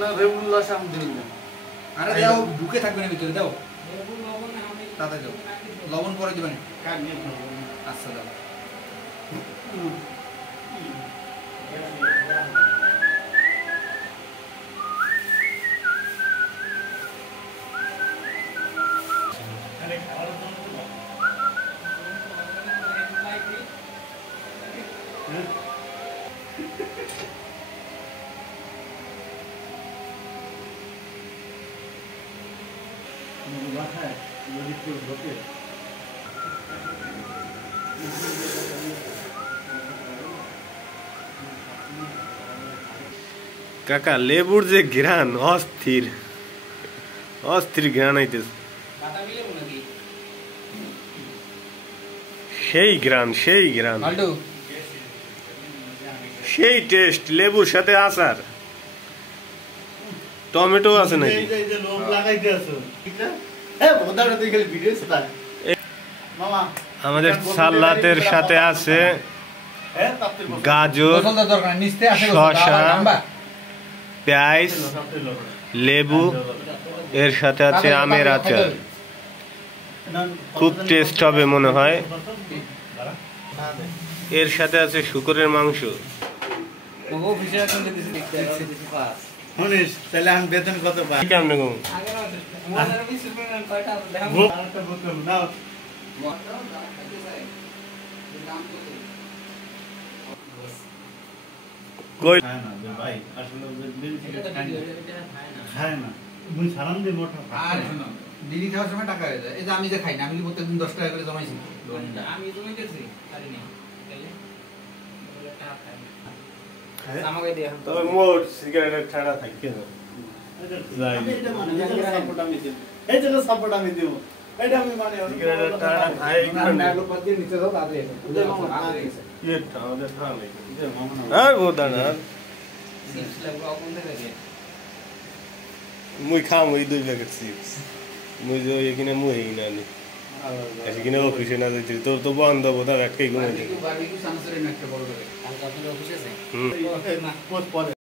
না রেগুলার আলহামদুলিল্লাহ। আরে দাও ঢুকে থাকবে না ভিতরে দাও তাতে দাও লবণ পরে দিবেন আচ্ছা দাও কাকা লেবুর যে ঘ্রাণ অস্থির অস্থির ঘ্রাণ আইতেছে সেই ঘ্রাণ সেই ঘ্রাণ সেই টেস্ট লেবুর সাথে আচার টমেটো আছে নাকি আমাদের সালাদের সাথে আছে গাজর শসা পেঁয়াজ লেবু এর সাথে আছে আমের আচার খুব টেস্ট হবে মনে হয় এর সাথে আছে শুকরের মাংস তাহলে আমি বেতন কত পাই কেমনে গো কই ভাই আসলে খায় না মুই সালাম দে মোটা আর শুনো দিদি খাওয়ার সময় টাকা হয়ে যায় এই যে আমি যে খাই না আমি প্রত্যেকদিন 10 টাকা করে জমাইছি আমি জমাইতেছি পারিনি আমাকে দিয়া তবে মোর সিগারেটের ঠাড়া থাকে আমি এটা মানে সাপোর্ট আমি দেব এই যে সাপোর্ট আমি দেব এটা আমি মানে সিগারেটের ঠাড়া খাই না লোক পদ দিয়ে নিচে দাও তাতে ये আমাদের থামে আর গোদানা চিপস লাগবে কোন থেকে মুই খাম ওই দুই প্যাকেট চিপস মুই যে এখানে মুই নানি এখানে অফিসে না যাইতে তোর তো বন্ধ বোধ একটাই ঘুমাই বারবিকিউ সামসরে একটা বড় করে কালকে আপনাদের অফিসে আছে পোস্ট পরে